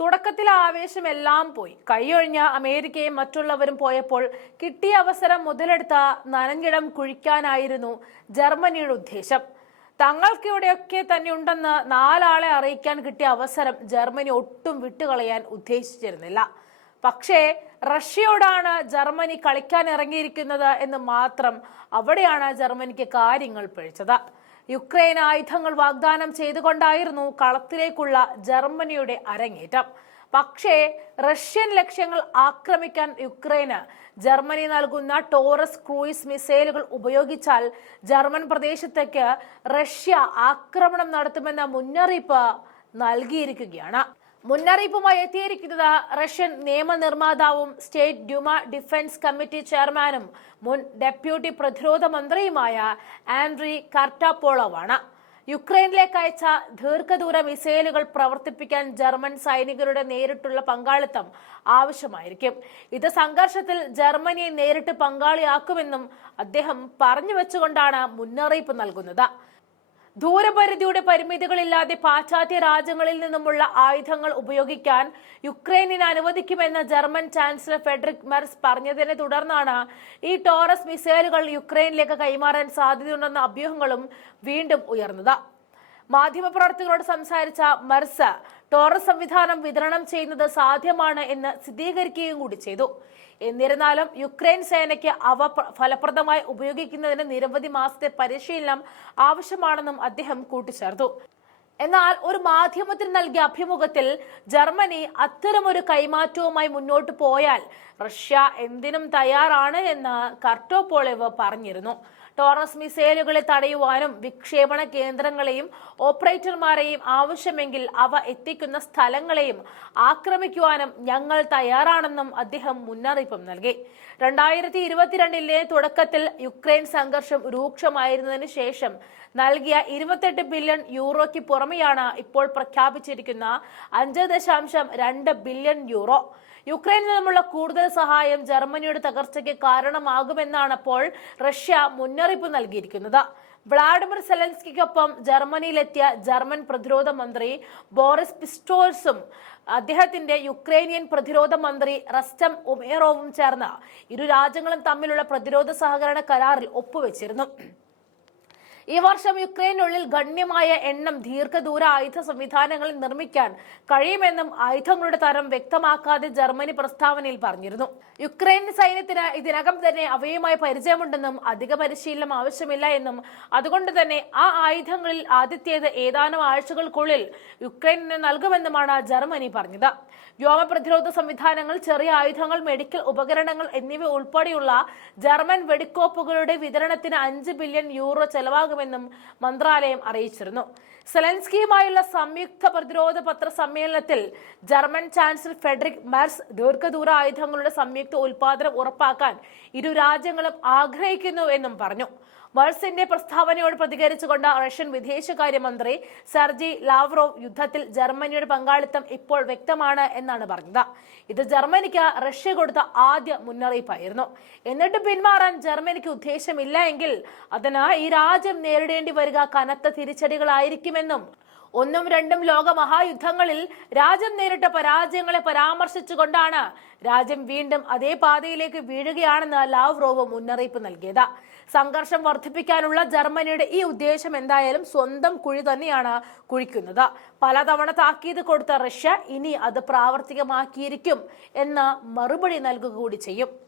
തുടക്കത്തിൽ ആവേശമെല്ലാം പോയി. കൈയൊഴിഞ്ഞ അമേരിക്കയും മറ്റുള്ളവരും പോയപ്പോൾ കിട്ടിയ അവസരം മുതലെടുത്ത നനഞ്ഞിടം കുഴിക്കാനായിരുന്നു ജർമ്മനിയുടെ ഉദ്ദേശം. തങ്ങൾക്കിവിടെയൊക്കെ തന്നെ ഉണ്ടെന്ന് നാലാളെ അറിയിക്കാൻ കിട്ടിയ അവസരം ജർമ്മനി ഒട്ടും വിട്ടുകളയാൻ ഉദ്ദേശിച്ചിരുന്നില്ല. പക്ഷേ റഷ്യയോടാണ് ജർമ്മനി കളിക്കാൻ ഇറങ്ങിയിരിക്കുന്നത് എന്ന് മാത്രം അവിടെയാണ് ജർമ്മനിക്ക് കാര്യങ്ങൾ പിഴച്ചത്. യുക്രൈൻ ആയുധങ്ങൾ വാഗ്ദാനം ചെയ്തുകൊണ്ടായിരുന്നു കളത്തിലേക്കുള്ള ജർമ്മനിയുടെ അരങ്ങേറ്റം. പക്ഷേ റഷ്യൻ ലക്ഷ്യങ്ങൾ ആക്രമിക്കാൻ യുക്രൈന് ജർമ്മനി നൽകുന്ന ടോറസ് ക്രൂയിസ് മിസൈലുകൾ ഉപയോഗിച്ചാൽ ജർമ്മൻ പ്രദേശത്തേക്ക് റഷ്യ ആക്രമണം നടത്തുമെന്ന മുന്നറിയിപ്പ് നൽകിയിരിക്കുകയാണ്. മുന്നറിയിപ്പുമായി എത്തിയിരിക്കുന്നത് റഷ്യൻ നിയമനിർമ്മാതാവും സ്റ്റേറ്റ് ഡ്യൂമ ഡിഫൻസ് കമ്മിറ്റി ചെയർമാനും മുൻ ഡെപ്യൂട്ടി പ്രതിരോധ മന്ത്രിയുമായ ആൻഡ്രി കാർട്ടാപോളോവാണ്. യുക്രൈനിലേക്ക് അയച്ച ദീർഘദൂര മിസൈലുകൾ പ്രവർത്തിപ്പിക്കാൻ ജർമ്മൻ സൈനികരുടെ നേരിട്ടുള്ള പങ്കാളിത്തം ആവശ്യമായിരിക്കും. ഇത് സംഘർഷത്തിൽ ജർമ്മനിയെ നേരിട്ട് പങ്കാളിയാക്കുമെന്നും അദ്ദേഹം പറഞ്ഞു വെച്ചുകൊണ്ടാണ് മുന്നറിയിപ്പ് നൽകുന്നത്. ദൂരപരിധിയുടെ പരിമിതികളില്ലാതെ പാശ്ചാത്യ രാജ്യങ്ങളിൽ നിന്നുമുള്ള ആയുധങ്ങൾ ഉപയോഗിക്കാൻ യുക്രൈനിനെ അനുവദിക്കുമെന്ന് ജർമ്മൻ ചാൻസലർ ഫ്രെഡറിക് മെർസ് പറഞ്ഞതിനെ തുടർന്നാണ് ഈ ടോറസ് മിസൈലുകൾ യുക്രൈനിലേക്ക് കൈമാറാൻ സാധ്യതയുണ്ടെന്ന അഭ്യൂഹങ്ങളും വീണ്ടും ഉയർന്നത്. മാധ്യമപ്രവർത്തകരോട് സംസാരിച്ച മെർസ് ടോറസ് സംവിധാനം വിതരണം ചെയ്യുന്നത് സാധ്യമാണ് എന്ന് സ്ഥിരീകരിക്കുകയും കൂടി ചെയ്തു. എന്നിരുന്നാലും യുക്രൈൻ സേനയ്ക്ക് അവ ഫലപ്രദമായി ഉപയോഗിക്കുന്നതിന് നിരവധി മാസത്തെ പരിശീലനം ആവശ്യമാണെന്നും അദ്ദേഹം കൂട്ടിച്ചേർത്തു. എന്നാൽ ഒരു മാധ്യമത്തിന് നൽകിയ അഭിമുഖത്തിൽ ജർമ്മനി അത്തരമൊരു കൈമാറ്റവുമായി മുന്നോട്ട് പോയാൽ റഷ്യ എന്തിനും തയ്യാറാണ് എന്ന് കാർട്ടാപോളോവ് പറഞ്ഞിരുന്നു. ടോറസ് മിസൈലുകളെ തടയുവാനും വിക്ഷേപണ കേന്ദ്രങ്ങളെയും ഓപ്പറേറ്റർമാരെയും ആവശ്യമെങ്കിൽ അവ എത്തിക്കുന്ന സ്ഥലങ്ങളെയും ആക്രമിക്കുവാനും ഞങ്ങൾ തയ്യാറാണെന്നും അദ്ദേഹം മുന്നറിയിപ്പും നൽകി. 2022 തുടക്കത്തിൽ യുക്രൈൻ സംഘർഷം രൂക്ഷമായിരുന്നതിന് ശേഷം നൽകിയ 28 ബില്യൺ യൂറോയ്ക്ക് പുറമെയാണ് ഇപ്പോൾ പ്രഖ്യാപിച്ചിരിക്കുന്ന 5.2 ബില്യൺ യൂറോ. യുക്രൈനിൽ നിന്നുമുള്ള കൂടുതൽ സഹായം ജർമ്മനിയുടെ തകർച്ചയ്ക്ക് കാരണമാകുമെന്നാണ് അപ്പോൾ റഷ്യ മുന്നറിയിപ്പ് നൽകിയിരിക്കുന്നത്. വ്ളാഡിമിർ സെലൻസ്കിക്കൊപ്പം ജർമ്മനിയിലെത്തിയ ജർമ്മൻ പ്രതിരോധ മന്ത്രി ബോറിസ് പിസ്റ്റോഴ്സും അദ്ദേഹത്തിന്റെ യുക്രൈനിയൻ പ്രതിരോധ മന്ത്രി റസ്റ്റം ഉമേറോവും ചേർന്ന് ഇരു രാജ്യങ്ങളും തമ്മിലുള്ള പ്രതിരോധ സഹകരണ കരാറിൽ ഒപ്പുവെച്ചിരുന്നു. ഈ വർഷം യുക്രൈനുള്ളിൽ ഗണ്യമായ എണ്ണം ദീർഘദൂര ആയുധ സംവിധാനങ്ങൾ നിർമ്മിക്കാൻ കഴിയുമെന്നും ആയുധങ്ങളുടെ തരം വ്യക്തമാക്കാതെ ജർമ്മനി പ്രസ്താവനയിൽ പറഞ്ഞിരുന്നു. യുക്രൈൻ സൈന്യത്തിന് ഇതിനകം തന്നെ അവയുമായി പരിചയമുണ്ടെന്നും അധിക പരിശീലനം ആവശ്യമില്ല എന്നും അതുകൊണ്ട് തന്നെ ആ ആയുധങ്ങളിൽ ആദ്യത്തേത് ഏതാനും ആഴ്ചകൾക്കുള്ളിൽ യുക്രൈനിന് നൽകുമെന്നുമാണ് ജർമ്മനി പറഞ്ഞത്. വ്യോമ പ്രതിരോധ സംവിധാനങ്ങൾ, ചെറിയ ആയുധങ്ങൾ, മെഡിക്കൽ ഉപകരണങ്ങൾ എന്നിവ ഉൾപ്പെടെയുള്ള ജർമ്മൻ വെടിക്കോപ്പുകളുടെ വിതരണത്തിന് 5 ബില്യൺ യൂറോ ചെലവാകുമെന്നും മന്ത്രാലയം അറിയിച്ചിരുന്നു. സെലൻസ്കിയുമായുള്ള സംയുക്ത പ്രതിരോധ പത്രസമ്മേളനത്തിൽ ജർമ്മൻ ചാൻസലർ ഫ്രെഡറിക് മെർസ് ദീർഘദൂര ആയുധങ്ങളുടെ സംയുക്ത ഉൽപാദനം ഉറപ്പാക്കാൻ ഇരു രാജ്യങ്ങളും ആഗ്രഹിക്കുന്നു എന്നും പറഞ്ഞു. മെർസിന്റെ പ്രസ്താവനയോട് പ്രതികരിച്ചുകൊണ്ട് റഷ്യൻ വിദേശകാര്യമന്ത്രി സെർജി ലാവ്റോവ് യുദ്ധത്തിൽ ജർമ്മനിയുടെ പങ്കാളിത്തം ഇപ്പോൾ വ്യക്തമാണ് എന്നാണ് പറഞ്ഞത്. ഇത് ജർമ്മനിക്ക് റഷ്യ കൊടുത്ത ആദ്യ മുന്നറിയിപ്പായിരുന്നു. എന്നിട്ട് പിന്മാറാൻ ജർമ്മനിക്ക് ഉദ്ദേശമില്ല എങ്കിൽ അതിന് ഈ രാജ്യം നേരിടേണ്ടി വരിക കനത്ത തിരിച്ചടികളായിരിക്കുമെന്നും 1ഉം 2ഉം ലോക മഹായുദ്ധങ്ങളിൽ രാജ്യം നേരിട്ട പരാജയങ്ങളെ പരാമർശിച്ചുകൊണ്ടാണ് രാജ്യം വീണ്ടും അതേ പാതയിലേക്ക് വീഴുകയാണെന്ന് ലാവ്റോവ് മുന്നറിയിപ്പ് നൽകിയത്. സംഘർഷം വർദ്ധിപ്പിക്കാനുള്ള ജർമ്മനിയുടെ ഈ ഉദ്ദേശം എന്തായാലും സ്വന്തം കുഴി തന്നെയാണ് കുഴിക്കുന്നത്. പലതവണ താക്കീത് കൊടുത്ത റഷ്യ ഇനി അത് പ്രാവർത്തികമാക്കിയിരിക്കും എന്ന മറുപടി നൽകുക കൂടി ചെയ്യും.